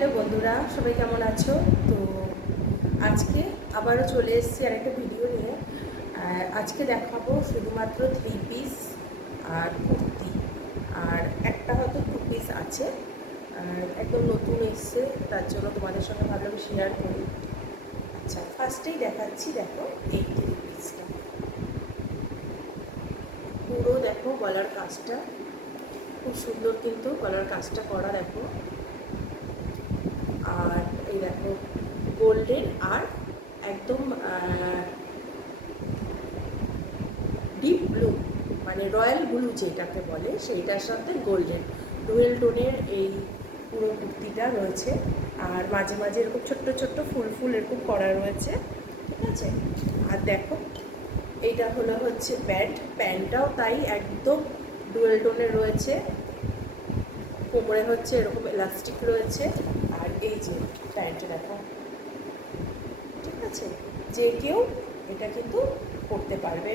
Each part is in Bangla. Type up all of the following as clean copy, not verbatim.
হ্যালো বন্ধুরা, সবাই কেমন আছো? তো আজকে আবারও চলে এসেছি আরেকটা ভিডিও নিয়ে। আজকে দেখাবো শুধুমাত্র 3 পিস আর কুর্তি, আর একটা হয়তো 2 পিস আছে। একদম নতুন এসছে, তার জন্য তোমাদের সঙ্গে ভাবলাম শেয়ার করি। আচ্ছা, ফার্স্টেই দেখাচ্ছি, দেখো এই 3 পিসটা। পুরো দেখো গলার কাজটা খুব সুন্দর, কিন্তু গলার কাজটা করা দেখো। আর এই দেখো গোল্ডেন আর একদম ডিপ ব্লু, মানে রয়্যাল ব্লু যেটাকে বলে, সেইটার সাথে গোল্ডেন ডুয়েল টোনের এই পুরো কুর্তিটা রয়েছে। আর মাঝে মাঝে এরকম ছোট্ট ছোট্ট ফুল ফুল এরকম করা রয়েছে, ঠিক আছে। আর দেখো এইটা হচ্ছে প্যান্টটাও তাই একদম ডুয়েল টোনের রয়েছে। কোমরে হচ্ছে এরকম এলাস্টিক রয়েছে। আর এই যে প্যান্টটা দেখো, ঠিক আছে, যে কেউ এটা কিন্তু পরতে পারবে।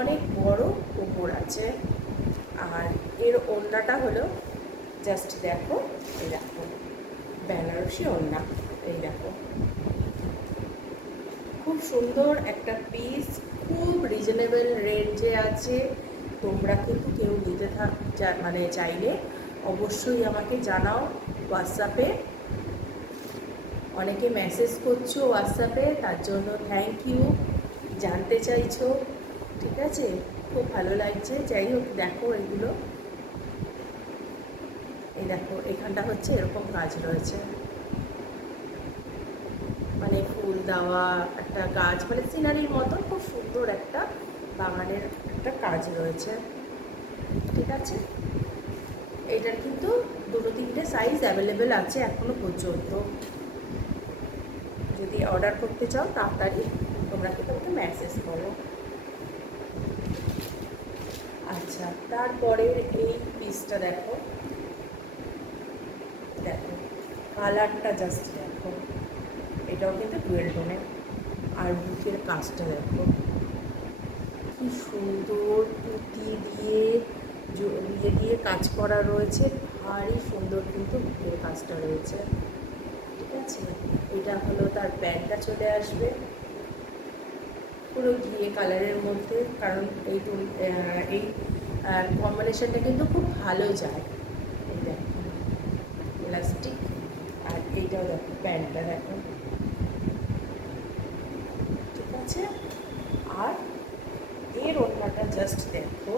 অনেক বড় কোমর আছে। আর এর ওড়নাটা হলো জাস্ট দেখো, এই দেখো বেনারসি ওড়না, এই দেখো খুব সুন্দর একটা পিস, খুব রিজনেবল রেঞ্জে আছে। তোমরা কিন্তু কেউ নিতে মানে চাইলে অবশ্যই আমাকে জানাও হোয়াটসঅ্যাপে। অনেকে মেসেজ করছো হোয়াটসঅ্যাপে, তার জন্য থ্যাংক ইউ। জানতে চাইছো, ঠিক আছে, খুব ভালো লাগছে। যাই হোক, দেখো এগুলো, এই দেখো এখানটা হচ্ছে এরকম কাজ রয়েছে, মানে ফুল দেওয়া একটা গাছ, মানে সিনারির মতো খুব সুন্দর একটা বাগানের একটা কাজ রয়েছে, ঠিক আছে। এইটার কিন্তু 2-3টে সাইজ অ্যাভেলেবেল আছে এখনো পর্যন্ত। যদি অর্ডার করতে চাও তাড়াতাড়ি তোমরা কিন্তু আমাকে মেসেজ করো। আচ্ছা, তারপরের এই পিসটা দেখো, দেখো কালারটা জাস্ট দেখো, এটাও কিন্তু ডুয়েল টোনে। আর বুকের কাজটা দেখো কি সুন্দর, পুঁতি দিয়ে দিয়ে কাজ করা রয়েছে, ভারী সুন্দর কিন্তু বুকের কাজটা রয়েছে, ঠিক আছে। এটা হলো তার প্যান্টটা চলে আসবে পুরো ঘিয়ে কালারের মধ্যে, কারণ এই কম্বিনেশনটা কিন্তু খুব ভালো যায়। এই দেখো ইলাস্টিক, আর এইটাও দেখো প্যান্টটা দেখো, ঠিক আছে। আর এর ওড়নাটা জাস্ট দেখো,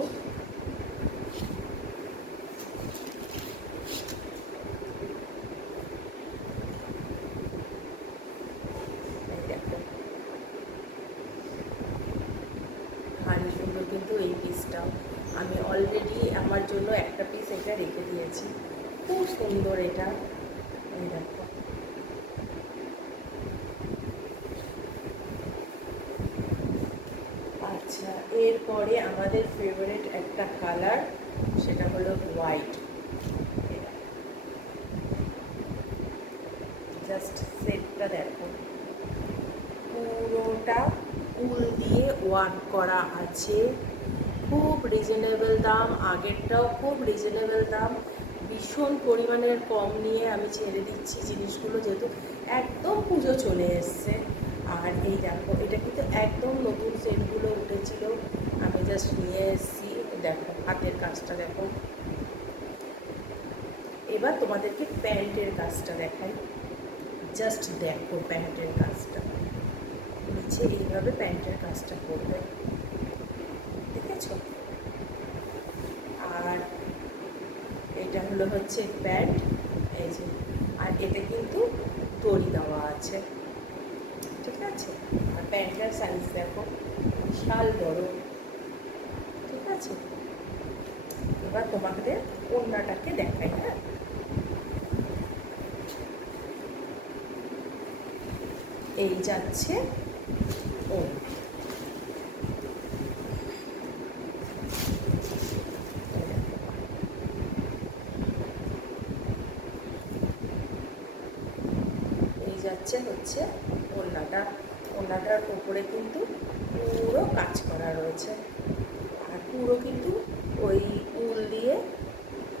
এই দেখো ভারী সুন্দর কিন্তু এই পিসটাও। আমি অলরেডি আমার জন্য একটা পিস এটা রেখে দিয়েছি, খুব সুন্দর এটা, এই দেখো। আচ্ছা, এরপরে আমাদের ফেভারিট একটা কালার, সেটা হলো হোয়াইট। জাস্ট সেটটা দেখো, পুরোটা উল দিয়ে ওয়ার্ক করা আছে, খুব রিজনেবল দাম। আগেরটাও খুব রিজনেবল দাম, ভীষণ পরিমাণের কম নিয়ে আমি ছেড়ে দিচ্ছি জিনিসগুলো, যেহেতু একদম পুজো চলে এসছে। আর এই দেখো এটা কিন্তু একদম নতুন সেটগুলো উঠেছিল, আমি জাস্ট নিয়ে এসেছি। দেখো হাতের কাজটা দেখো। এবার তোমাদেরকে প্যান্টের কাজটা দেখাই, জাস্ট দেখো প্যান্টের কাজটা, নিচে এইভাবে প্যান্টের কাজটা করবে, ঠিক আছে। আর এটা হচ্ছে প্যান্ট, এই যে, আর এতে কিন্তু দড়ি দেওয়া আছে, ঠিক আছে। আর প্যান্টের সাইজ দেখো বিশাল বড়, ঠিক আছে। এবার তোমাদের ওড়নাটাকে দেখাই, হ্যাঁ। এই যাচ্ছে ও, এই যাচ্ছে হচ্ছে ওড়নাটার উপরে কিন্তু পুরো কাজ করা রয়েছে। আর পুরো কিন্তু ওই উল দিয়ে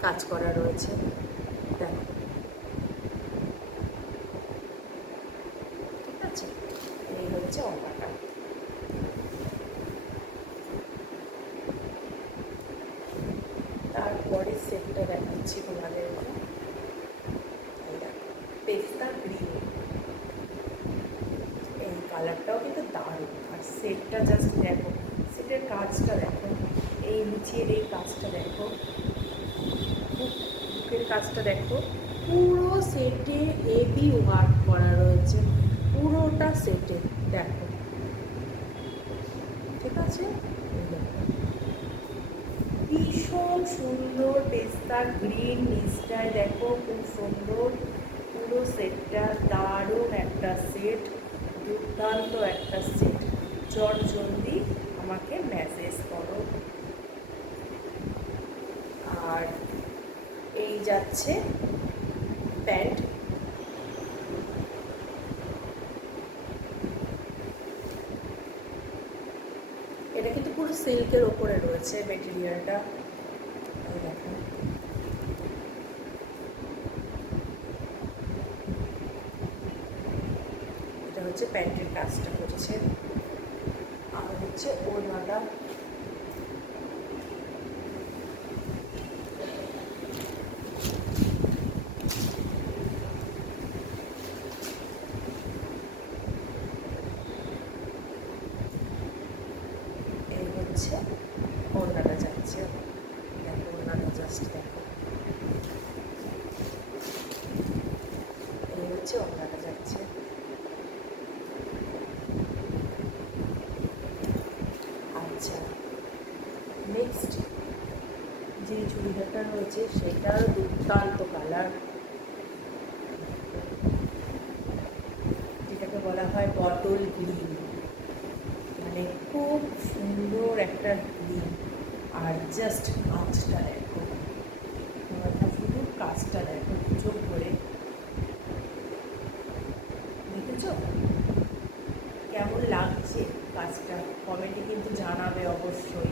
কাজ করা রয়েছে, দেখো হচ্ছে ওড়নাটা। তারপরে সেটটা দেখাচ্ছি তোমাদের, পেস্তা গ্রিন, এই কালারটাও কিন্তু দারুণ। আর সেটটা জাস্ট দেখো, সেটের কাজটা দেখো, এই নিচের এই কাজটা দেখো, বুকের কাজটা দেখো, পুরো সেটে হেভি ওয়ার্ক করা রয়েছে, পুরোটা সেটে দেখো, ঠিক আছে। ভীষণ সুন্দর পেস্তা গ্রিন, নিচটায় দেখো খুব সুন্দর, পুরো সেটটা দারুণ একটা সেট, দুর্দান্ত একটা সেট। জলদি আমাকে মেসেজ করো। আর এই যাচ্ছে প্যান্ট, এটা কিন্তু পুরো সিল্কের ওপরে রয়েছে মেটেরিয়ালটা, দেখো। এটা হচ্ছে প্যান্টের কাজটা করছে, আর হচ্ছে ওড়নাটা, এই হচ্ছে ওড়নাটা যাচ্ছে, দেখো ওড়নাটা জাস্ট দেখো, এই হচ্ছে ওড়নাটা যাচ্ছে। আচ্ছা, নেক্সট যে চুড়িদারটা রয়েছে সেটার দুর্দান্ত কালার, যেটাকে বলা হয় বটল গ্রিন, মানে খুব সুন্দর একটা গ্রিন। আর জাস্ট কাজটা দেখো, শুধু কাজটা দেখো, চোখ করে দেখেছ কেমন লাগছে কাজটা, কমেন্টে কিন্তু জানাবে অবশ্যই।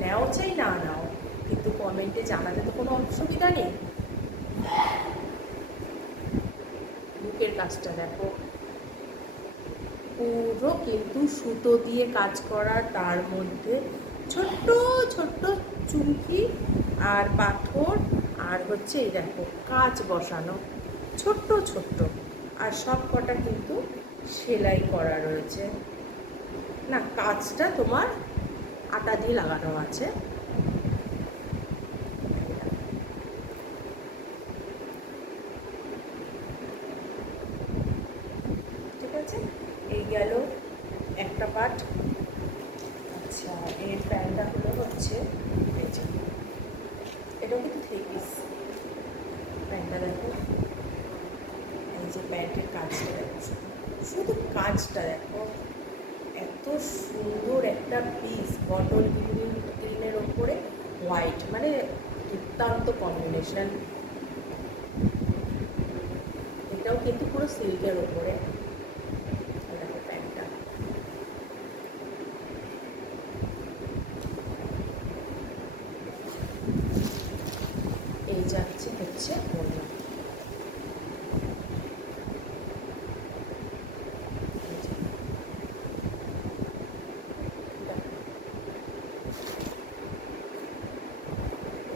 নাও চাই না নাও, কিন্তু কমেন্টে জানাতে তো কোনো অসুবিধা নেই। বুকের কাজটা দেখো, পুরো কিন্তু সুতো দিয়ে কাজ করা, তার মধ্যে ছোট্ট ছোট্ট চুমকি আর পাথর, আর হচ্ছে এই দেখো কাজ বসানো ছোট্ট ছোট্ট, আর সব কটা কিন্তু সেলাই করা রয়েছে, না কাজটা তোমার আটা দিয়ে লাগানো আছে। ঠিক আছে, এই গেল একটা পার্ট। আচ্ছা, এর প্যান্টটা হলো হচ্ছে এই যে, এটাও কিন্তু 3 পিস। প্যান্টটা দেখো, এই যে প্যান্টের কাজটা দেখো, শুধু কাজটা দেখো, এত সুন্দর একটা পিস, বটল গ্রিনের ওপরে হোয়াইট, মানে দুর্দান্ত কম্বিনেশন। এটাও কিন্তু পুরো সিল্কের ওপরে, দেখো প্যান্টটা, এই যাচ্ছে হচ্ছে ওড়না,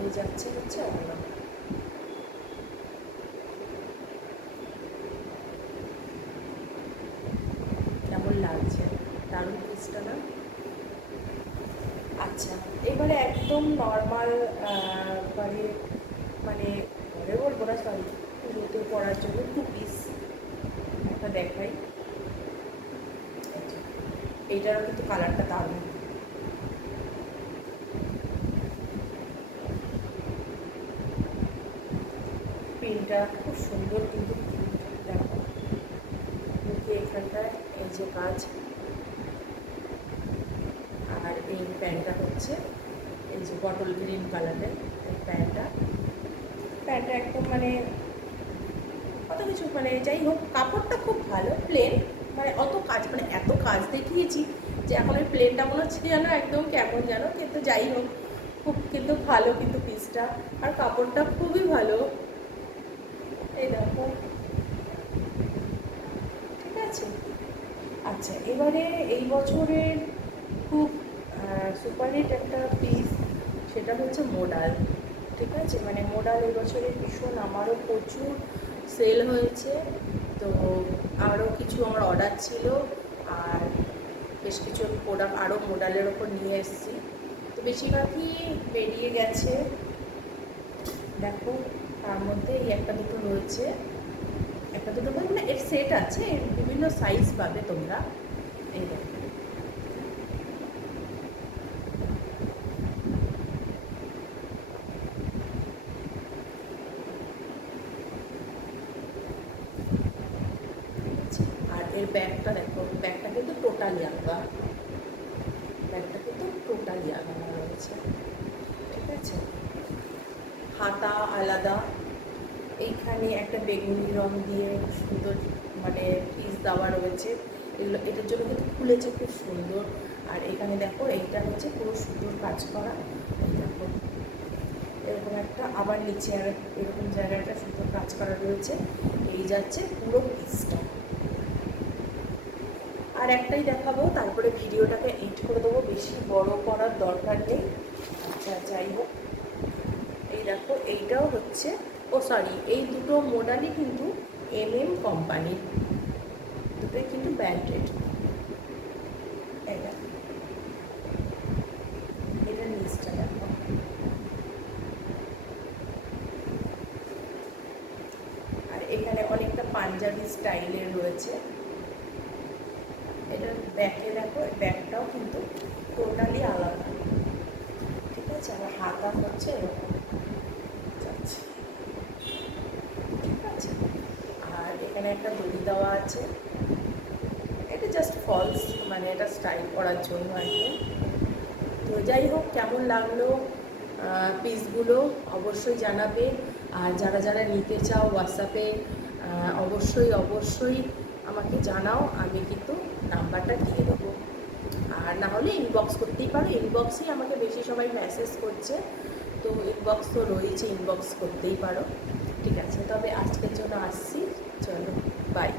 এই যাচ্ছে হচ্ছে ওড়না। কেমন লাগছে, দারুণ পিসটা না? আচ্ছা, এবারে একদম নর্মাল, মানে মানে ঘরে বলবো না, সরি, পুজোতে পরার জন্য 2 পিস একটা দেখাই। এইটারও কিন্তু কালারটা দারুণ, প্রিন্টটা খুব সুন্দর, কিন্তু দেখো মুখে এখানটায় এই যে কাজ, আর এই প্যান্টটা হচ্ছে এই যে বটল গ্রিন কালারের এই প্যান্টটা একদম মানে কত কিছু, মানে যাই হোক কাপড়টা খুব ভালো, প্লেন, মানে অত কাজ, মানে এত কাজ দেখিয়েছি যে এখন ওই প্লেনটা মনে হচ্ছে যেন একদম কেমন যেন, কিন্তু যাই হোক খুব কিন্তু ভালো কিন্তু পিসটা, আর কাপড়টা খুবই ভালো, এই দেখো, ঠিক আছে। আচ্ছা, এবারে এই বছরের খুব সুপারহিট একটা পিস, সেটা হচ্ছে মোডাল। ঠিক আছে, মানে মোডাল এই বছরের ভীষণ, আমারও প্রচুর সেল হয়েছে। তো আরও কিছু আমার অর্ডার ছিল, আর বেশ কিছু প্রোডাক্ট আরও মোডালের ওপর নিয়ে এসেছি। তো বেশিরভাগই বেরিয়ে গেছে। দেখো, তার মধ্যে এই একটা দুটো রয়েছে, একটা দুটো মানে এর সেট আছে, এর বিভিন্ন সাইজ পাবে তোমরা। এই দেখো, আর এর ব্যাগটা দেখো, ব্যাগটা কিন্তু টোটালি আলাদা, ব্যাগটা কিন্তু টোটালি আলাদা রয়েছে। ঠিক আছে, হাতা আলাদা, এইখানে একটা বেগুনি রং দিয়ে সুন্দর মানে পিস দেওয়া রয়েছে, এগুলো এটার জন্য কিন্তু খুলেছে খুব সুন্দর। আর এখানে দেখো, এইটা হচ্ছে পুরো সুন্দর কাজ করা। এই দেখো, এরকম একটা, আবার নিচে আর এরকম জায়গাটা সুন্দর কাজ করা রয়েছে। এই যাচ্ছে পুরো পিসটা। আর একটাই দেখাবো, তারপরে ভিডিওটাকে এডিট করে দেবো, বেশি বড় করার দরকার নেই। আচ্ছা, যাই হোক, এই দেখো, এইটাও হচ্ছে, ও সরি, এই দুটো মডেলই কিন্তু কোম্পানির, দুটোই কিন্তু ব্র্যান্ডেড। এই দেখো, এটা নিচটা দেখো, আর এখানে অনেকটা পাঞ্জাবি স্টাইলের রয়েছে। এটার ব্যাকে দেখো, ব্যাগটাও কিন্তু টোটালি আলাদা। ঠিক আছে, আমার হাতা হচ্ছে এরকম যাচ্ছে। ঠিক আছে, আর এখানে একটা দড়ি দেওয়া আছে, এটা জাস্ট ফলস, মানে এটা স্টাইল করার জন্য আর কি। তো যাই হোক, কেমন লাগলো পিসগুলো অবশ্যই জানাবে। আর যারা যারা নিতে চাও হোয়াটসঅ্যাপে অবশ্যই অবশ্যই আমাকে জানাও, আমি কিন্তু নাম্বারটা দিয়ে দেবো। আর না হলে ইনবক্স করতেই পারো, ইনবক্সেই আমাকে বেশি সবাই মেসেজ করছে, তো ইনবক্স তো রয়েছে, ইনবক্স করতেই পারো। ঠিক আছে, তবে আজকের জন্য আসছি, চলো বাই।